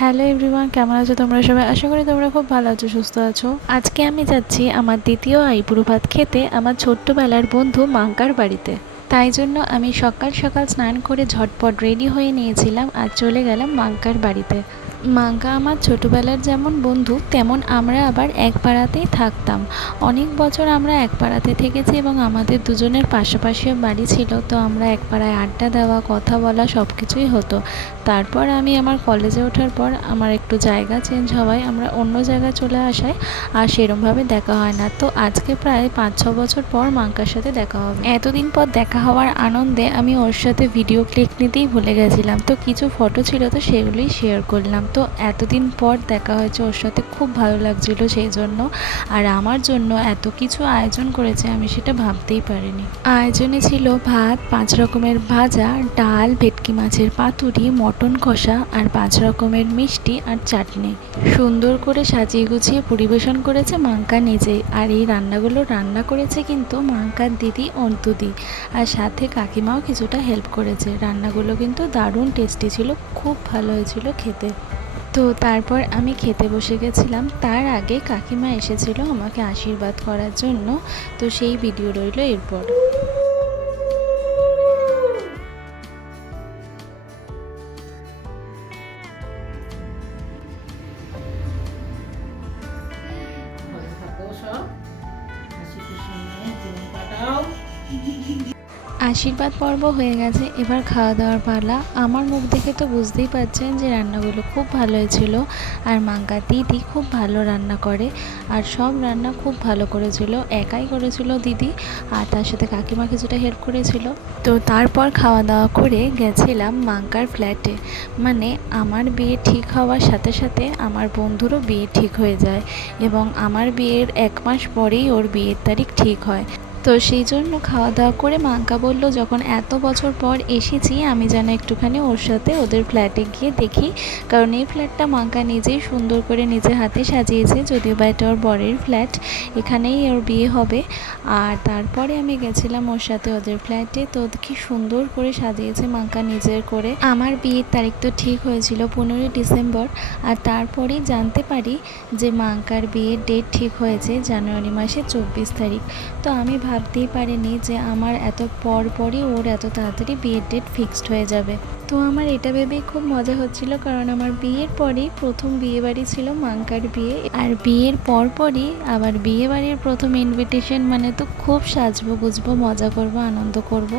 Hello everyone, কেমন আছো তোমরা সবাই? আশা করি তোমরা খুব ভালো আছো, সুস্থ আছো। আজকে আমি যাচ্ছি আমার দ্বিতীয় আইবুড়ো ভাত খেতে আমার ছোট্টবেলার বন্ধু মাঙ্কার বাড়িতে। তাই জন্য আমি সকাল সকাল স্নান করে ঝটপট রেডি হয়ে নিয়েছিলাম আর চলে গেলাম মাঙ্কার বাড়িতে। মাঙ্কা আমার ছোটোবেলার যেমন বন্ধু, তেমন আমরা আবার এক পাড়াতেই থাকতাম। অনেক বছর আমরা এক পাড়াতে থেকেছি এবং আমাদের দুজনের পাশাপাশি বাড়ি ছিল, তো আমরা এক পাড়ায় আড্ডা দেওয়া, কথা বলা সব কিছুই হতো। তারপর আমি আমার কলেজে ওঠার পর আমার একটু জায়গা চেঞ্জ হওয়ায় আমরা অন্য জায়গায় চলে আসায় আর সেরমভাবে দেখা হয় না। তো আজকে প্রায় 5-6 বছর পর মাঙ্কার সাথে দেখা হবে। এতদিন পর দেখা হওয়ার আনন্দে আমি ওর সাথে ভিডিও ক্লিক নিতেই ভুলে গেছিলাম, তো কিছু ফটো ছিল তো সেগুলোই শেয়ার করলাম। তো এতদিন পর দেখা হয়েছে ওর সাথে, খুব ভালো লাগছিল সেই জন্য। আর আমার জন্য এত কিছু আয়োজন করেছে আমি সেটা ভাবতেই পারিনি। আয়োজনে ছিল ভাত, 5 রকমের ভাজা, ডাল, ভেটকি মাছের পাতুরি, মটন কষা আর 5 রকমের মিষ্টি আর চাটনি। সুন্দর করে সাজিয়ে গুছিয়ে পরিবেশন করেছে মাঙ্কা নিজেই। আর এই রান্নাগুলো রান্না করেছে কিন্তু মাঙ্কার দিদি অন্তুদি, আর সাথে কাকিমাও কিছুটা হেল্প করেছে। রান্নাগুলো কিন্তু দারুণ টেস্টি ছিল, খুব ভালো হয়েছিল খেতে। তো তারপর আমি খেতে বসে গেছিলাম। তার আগে কাকিমা এসেছিল আমাকে আশীর্বাদ করার জন্য, তো সেই ভিডিও রইল এরপর। আশীর্বাদ পর্ব হয়ে গেছে, এবার খাওয়া দাওয়ার পালা। আমার মুখ দেখে তো বুঝতেই পারছেন যে রান্নাগুলো খুব ভালো হয়েছিল। আর মাঙ্কা দিদি খুব ভালো রান্না করে, আর সব রান্না খুব ভালো করেছিল। একাই করেছিল দিদি, আর তার সাথে কাকিমা কিছুটা হেল্প করেছিল। তো তারপর খাওয়া দাওয়া করে গেছিলাম মাঙ্কার ফ্ল্যাটে। মানে আমার বিয়ে ঠিক হওয়ার সাথে সাথে আমার বন্ধুরও বিয়ে ঠিক হয়ে যায়, এবং আমার বিয়ের 1 মাস পরেই ওর বিয়ের তারিখ ঠিক হয়। তো সেই জন্য খাওয়া দাওয়া করে মাঙ্কা বলল, যখন এত বছর পর এসেছি আমি যেন একটুখানি ওর সাথে ওদের ফ্ল্যাটে গিয়ে দেখি, কারণ এই ফ্ল্যাটটা মাঙ্কা নিজেই সুন্দর করে নিজে হাতে সাজিয়েছে, যদিও বা এটা ওর বরের ফ্ল্যাট, এখানেই ওর বিয়ে হবে। আর তারপরে আমি গেছিলাম ওর সাথে ওদের ফ্ল্যাটে। তো কি সুন্দর করে সাজিয়েছে মাঙ্কা নিজের করে। আমার বিয়ের তারিখ তো ঠিক হয়েছিল 15 ডিসেম্বর, আর তারপরেই জানতে পারি যে মাঙ্কার বিয়ের ডেট ঠিক হয়েছে জানুয়ারি মাসে 24 তারিখ। তো আমি ভাবতেই পারিনি যে আমার এত পরই ওর এত তাড়াতাড়ি বিয়ের ডেট ফিক্সড হয়ে যাবে। তো আমার এটা ভেবেই খুব মজা হচ্ছিল, কারণ আমার বিয়ের পরেই প্রথম বিয়ে বাড়ি ছিল মাঙ্কার বিয়ে, আর বিয়ের পরই আবার বিয়ে বাড়ির প্রথম ইনভিটেশন, মানে তো খুব সাজবো গুজবো, মজা করব, আনন্দ করব।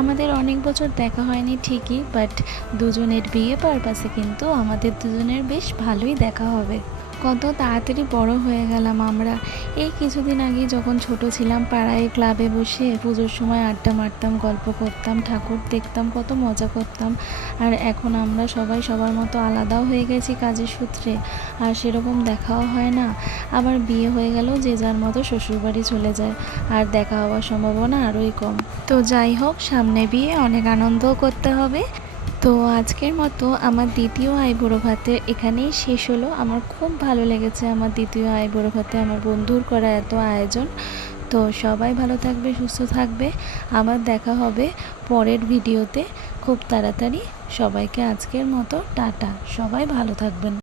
আমাদের অনেক বছর দেখা হয়নি ঠিকই, বাট দুজনের বিয়ে পারপাসে কিন্তু আমাদের দুজনের বেশ ভালোই দেখা হবে। কত তাড়াতাড়ি বড় হয়ে গেলাম আমরা। এই কিছুদিন আগে যখন ছোট ছিলাম পাড়ায় ক্লাবে বসে পুজোর সময় আড্ডা মারতাম, গল্প করতাম, ঠাকুর দেখতাম, কত মজা করতাম। আর এখন আমরা সবাই সবার মতো আলাদাও হয়ে গেছি কাজের সূত্রে, আর সেরকম দেখাও হয় না। আবার বিয়ে হয়ে গেল যে যার মতো শ্বশুরবাড়ি চলে যায়, আর দেখা হওয়ার সম্ভাবনা আরোই কম। তো যাই হোক, সামনে বিয়ে, অনেক আনন্দও করতে হবে। তো আজকের মতো আমার দ্বিতীয় আইবুড়ো ভাতে এখানেই শেষ হলো। আমার খুব ভালো লেগেছে আমার দ্বিতীয় আইবুড়ো ভাতে আমার বন্ধুর করা এত আয়োজন। তো সবাই ভালো থাকবে, সুস্থ থাকবে। আবার দেখা হবে পরের ভিডিওতে খুব তাড়াতাড়ি। সবাইকে আজকের মতো টাটা, সবাই ভালো থাকবেন।